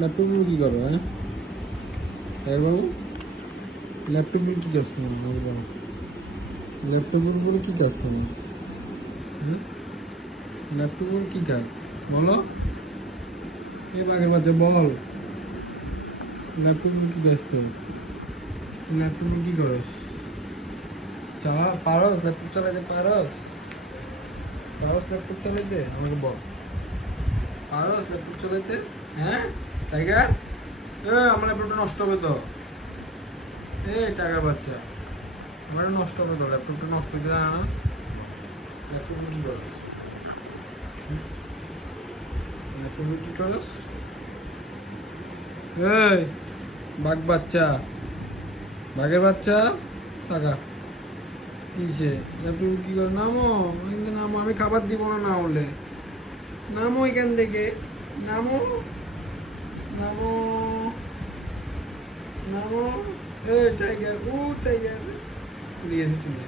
Laptop কি করো? হ্যাঁ বাবু, ল্যাপটপের কি কাজ তোমার? ল্যাপটপের উপরে কি কাজ তোমার? হ্যাঁ, ল্যাপটপের কি কাজ বলো? এই বাঘের বাচ্চা বল, ল্যাপটপের কি কাজ তোর? ল্যাপটপে কি করস? চালা পারস? ল্যাপটপ চালাইতে পারস? পারস ল্যাপটপ চালাইতে? আমাকে বল, পারস ল্যাপটপ চালাইতে? হ্যাঁ টাইগার, আমার ল্যাপটপটা নষ্ট হবে তো। টাকার বাচ্চা, আমার নষ্ট হবে তো, ল্যাপটপটা নষ্ট হয়ে যায় না। ল্যাপটপে কি করস? ল্যাপটপে কি করস? এই বাঘ বাচ্চা, বাঘের বাচ্চা, টাকা কিসে? ল্যাপটপে কি করে? নামো এখান থেকে, নামো, আমি খাবার দিব না না হলে। নামো এখান থেকে, নামো, নামো, নামো। টাইগার, ও টাইগার, নিয়ে এসে তুমি